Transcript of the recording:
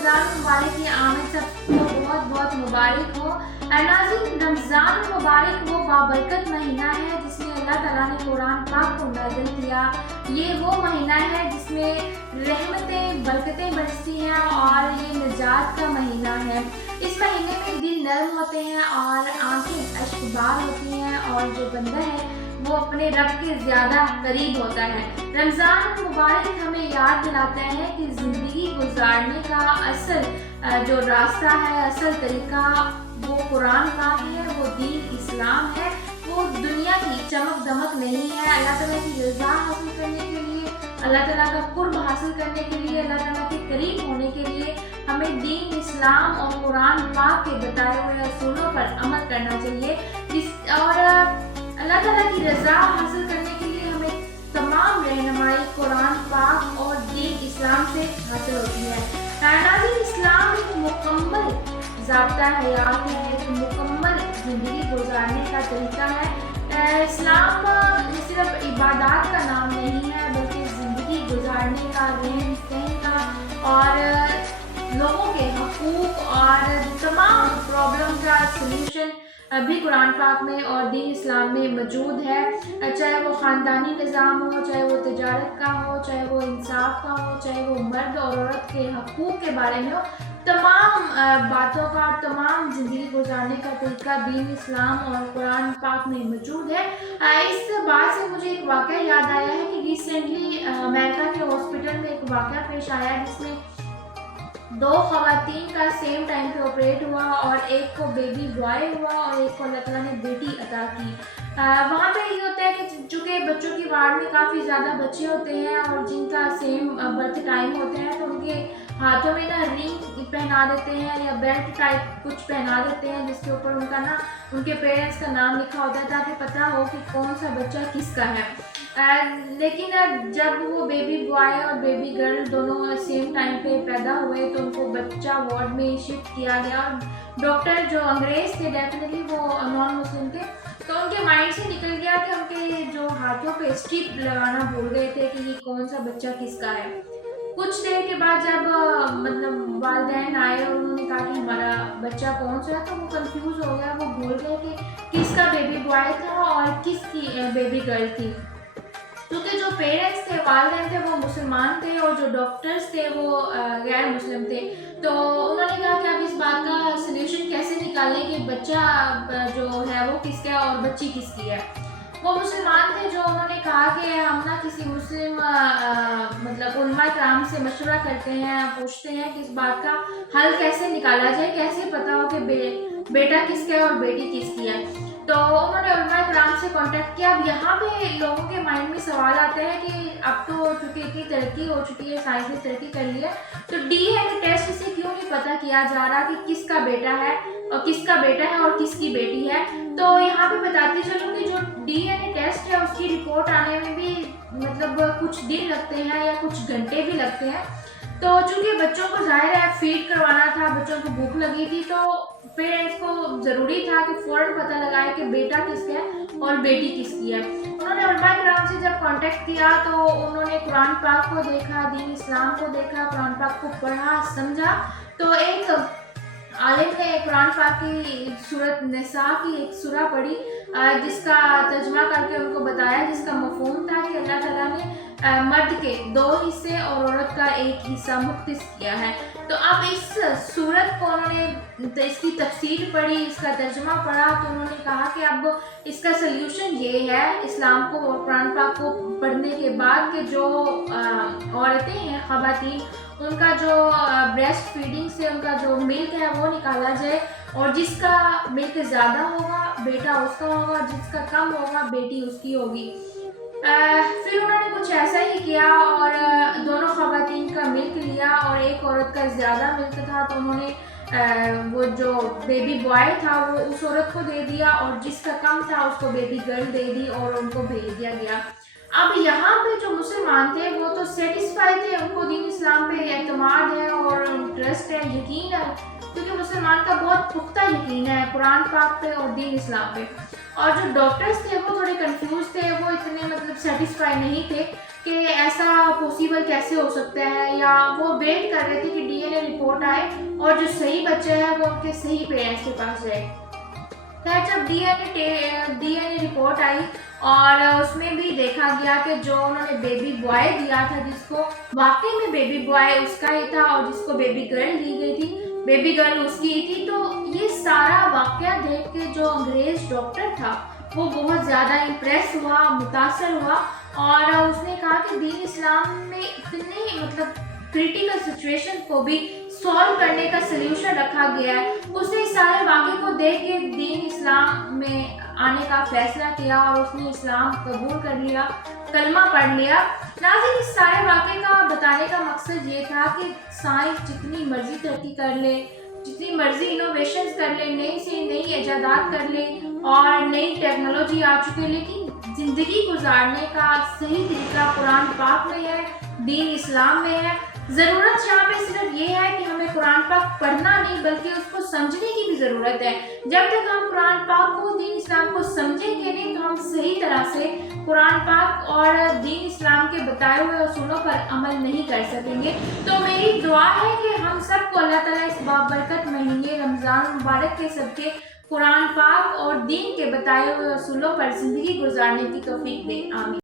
رمضان المبارک کی آمد سب کو بہت بہت مبارک ہو۔ ناظرین، رمضان المبارک وہ بابرکت مہینہ ہے جس میں اللہ تعالیٰ نے قرآن پاک کو نازل کیا۔ یہ وہ مہینہ ہے جس میں رحمتیں برکتیں برستی ہیں اور یہ نجات کا مہینہ ہے۔ اس مہینے میں دل نرم ہوتے ہیں اور آنکھیں اشکبار ہوتی ہیں اور جو بندہ ہے وہ اپنے رب کے زیادہ قریب ہوتا ہے۔ رمضان المبارک ہمیں یاد دلاتا ہے کہ زندگی گزارنے کا اصل جو راستہ ہے، اصل طریقہ وہ قرآن پاک ہے، وہ دین اسلام ہے، وہ دنیا کی چمک دمک نہیں ہے۔ اللہ تعالیٰ کی رضا حاصل کرنے کے لیے، اللہ تعالیٰ کا قرب حاصل کرنے کے لیے، اللہ تعالیٰ کے قریب ہونے کے لیے ہمیں دین اسلام اور قرآن پاک کے بتائے ہوئے اصولوں پر عمل کرنا چاہیے، اور اللہ تعالیٰ کی رضا حاصل کرنے کے لیے ہمیں تمام رہنمائی قرآن پاک اور دین اسلام سے حاصل ہوتی ہے۔ ناظرین، اسلام ایک مکمل ضابطہ حیات ہے، ایک مکمل زندگی گزارنے کا طریقہ ہے۔ اسلام صرف عبادات کا نام نہیں ہے بلکہ زندگی گزارنے کا، رہن سہن کا اور لوگوں کے حقوق اور تمام پرابلم کا سلوشن بھی قرآن پاک میں اور دین اسلام میں موجود ہے۔ چاہے وہ خاندانی نظام ہو، چاہے وہ تجارت کا ہو، چاہے وہ انصاف کا ہو، چاہے وہ مرد اور عورت کے حقوق کے بارے میں ہو، تمام باتوں کا، تمام زندگی گزارنے کا طریقہ دین اسلام اور قرآن پاک میں موجود ہے۔ اس بات سے مجھے ایک واقعہ یاد آیا ہے کہ ریسنٹلی امریکہ کے ہاسپٹل میں ایک واقعہ پیش آیا جس میں 2 خواتین کا سیم ٹائم پہ آپریٹ ہوا اور ایک کو بیبی بوائے ہوا اور ایک کو اللہ تعالیٰ نے بیٹی عطا کی۔ وہاں پہ یہ ہوتا ہے کہ چونکہ بچوں کی وارڈ میں کافی زیادہ بچے ہوتے ہیں اور جن کا سیم برتھ ٹائم ہوتا ہے تو ان کے ہاتھوں میں نا رنگ پہنا دیتے ہیں یا بیلٹ ٹائپ کچھ پہنا دیتے ہیں جس کے اوپر ان کا نا ان کے پیرنٹس کا نام لکھا ہوتا ہے تاکہ پتہ ہو کہ کون سا بچہ کس کا ہے۔ لیکن جب وہ بیبی بوائے اور بیبی گرل دونوں سیم ٹائم پہ پیدا ہوئے تو ان کو بچہ وارڈ میں شفٹ کیا گیا اور ڈاکٹر جو انگریز تھے، ڈیفینیٹلی وہ نان مسلم تھے، تو ان کے مائنڈ سے نکل گیا کہ ان کے جو ہاتھوں پہ اسٹرپ لگانا بھول گئے تھے کہ یہ کون سا بچہ کس کا ہے۔ کچھ دیر کے بعد جب مطلب والدین آئے اور انہوں نے کہا کہ ہمارا بچہ کون سا ہے تو وہ کنفیوز ہو گیا، وہ بھول گئے کہ کس کا بیبی بوائے تھا اور کس کی بیبی گرل تھی، کیونکہ جو پیرنٹس تھے، والدین تھے، وہ مسلمان تھے اور جو ڈاکٹرز تھے وہ غیر مسلم تھے۔ تو انہوں نے کہا کہ اب اس بات کا سلیوشن کیسے نکالیں کہ بچہ جو ہے وہ کس کا ہے اور بچی کس کی ہے۔ وہ مسلمان تھے جو انہوں نے کہا کہ ہم نا کسی مسلم مطلب علماء کرام سے مشورہ کرتے ہیں، پوچھتے ہیں کہ اس بات کا حل کیسے نکالا جائے، کیسے پتا ہو کہ بیٹا کس کا ہے اور بیٹی کس کی ہے۔ تو انہوں نے علماء کرام سے کانٹیکٹ کیا۔ اب یہاں پہ لوگوں کے مائنڈ میں سوال آتا ہے کہ اب تو چونکہ اتنی ترقی ہو چکی ہے، سائنس نے ترقی کر لی ہے، تو ڈی این اے ٹیسٹ سے کیوں نہیں پتہ کیا جا رہا کہ کس کا بیٹا ہے اور کس کا بیٹا ہے اور کس کی بیٹی ہے۔ تو یہاں پہ بتاتی چلوں کہ جو ڈی این اے ٹیسٹ ہے اس کی رپورٹ آنے میں بھی مطلب کچھ دن لگتے ہیں یا کچھ گھنٹے بھی لگتے ہیں۔ تو چونکہ بچوں کو ظاہر ہے فیڈ کروانا تھا، بچوں کو بھوک لگی تھی، تو پیرنٹس کو ضروری تھا کہ فوراً پتہ لگائے کہ بیٹا کس کا ہے اور بیٹی کس کی ہے۔ انہوں نے علماء کرام سے جب کانٹیکٹ کیا تو انہوں نے قرآن پاک کو دیکھا، دین اسلام کو دیکھا، قرآن پاک کو پڑھا، سمجھا، تو ایک عالم نے قرآن پاک کی سورۃ نساء کی ایک سورہ پڑھی جس کا ترجمہ کر کے ان کو بتایا، جس کا مفہوم تھا کہ اللہ تعالیٰ نے مرد کے 2 حصے اور عورت کا 1 حصہ مختص کیا ہے۔ تو اب اس سورت کو انہوں نے اس کی تفسیر پڑھی، اس کا ترجمہ پڑھا، تو انہوں نے کہا کہ اب اس کا سلیوشن یہ ہے اسلام کو اور قرآن پاک کو پڑھنے کے بعد کہ جو عورتیں ہیں، خواتین، ان کا جو بریسٹ فیڈنگ سے ان کا جو ملک ہے وہ نکالا جائے اور جس کا ملک زیادہ ہوگا بیٹا اس کا ہوگا، جس کا کم ہوگا بیٹی اس کی ہوگی۔ پھر انہوں نے کچھ ایسا ہی کیا اور دونوں خواتین کا ملک لیا اور ایک عورت کا زیادہ ملک تھا تو انہوں نے وہ جو بیبی بوائے تھا وہ اس عورت کو دے دیا اور جس کا کم تھا اس کو بیبی گرل دے دی اور ان کو بھیج دیا گیا۔ اب یہاں پہ جو مسلمان تھے وہ تو سیٹسفائی تھے، ان کو دین اسلام پہ اعتماد ہے اور ٹرسٹ ہے، یقین ہے، کیونکہ مسلمان کا بہت پختہ یقین ہے قرآن پاک پہ اور دین اسلام پہ، اور جو ڈاکٹرز تھے وہ تھوڑے کنفیوز تھے، وہ اتنے مطلب سیٹسفائی نہیں تھے کہ ایسا پاسبل کیسے ہو سکتا ہے، یا وہ ویٹ کر رہے تھے کہ ڈی این اے رپورٹ آئے اور جو صحیح بچہ ہے وہ ان کے صحیح پیرنٹس کے پاس جائے۔ خیر جب ڈی این اے رپورٹ آئی اور اس میں بھی دیکھا گیا کہ جو انہوں نے بیبی بوائے دیا تھا، جس کو واقعی میں بیبی بوائے اس کا ہی تھا، اور جس کو بیبی گرل دی گئی تھی، بیبی گرل اس کی ہی تھی، تو یہ سارا واقعہ دیکھ کے جو انگریز ڈاکٹر تھا وہ بہت زیادہ امپریس ہوا، متاثر ہوا، اور اس نے کہا کہ دین اسلام میں اتنے مطلب کریٹیکل سچویشن کو بھی سالو کرنے کا سلیوشن رکھا گیا ہے۔ اس نے اس سارے واقعے کو دیکھ کے دین اسلام میں آنے کا فیصلہ کیا اور اس نے اسلام قبول کر لیا، کلمہ پڑھ لیا۔ ناظرین، اس سارے واقعے کا بتانے کا مقصد یہ تھا کہ سائنس جتنی مرضی ترقی کر لے، جتنی مرضی انوویشنز کر لے، نئی سے نئی ایجادات کر لے اور نئی ٹیکنالوجی آ چکے، لیکن زندگی گزارنے کا صحیح طریقہ قرآن پاک میں ہے، دین اسلام میں ہے۔ ضرورت یہاں پہ صرف یہ ہے کہ ہمیں قرآن پاک پڑھنا نہیں بلکہ اس کو سمجھنے کی بھی ضرورت ہے۔ جب تک ہم قرآن پاک کو، دین اسلام کو سمجھیں گے نہیں تو ہم صحیح طرح سے قرآن پاک اور دین اسلام کے بتائے ہوئے اصولوں پر عمل نہیں کر سکیں گے۔ تو میری دعا ہے کہ ہم سب کو اللہ تعالیٰ اس بابرکت مہینے رمضان مبارک کے صدقے قرآن پاک اور دین کے بتائے ہوئے اصولوں پر زندگی گزارنے کی توفیق دے۔ آمین۔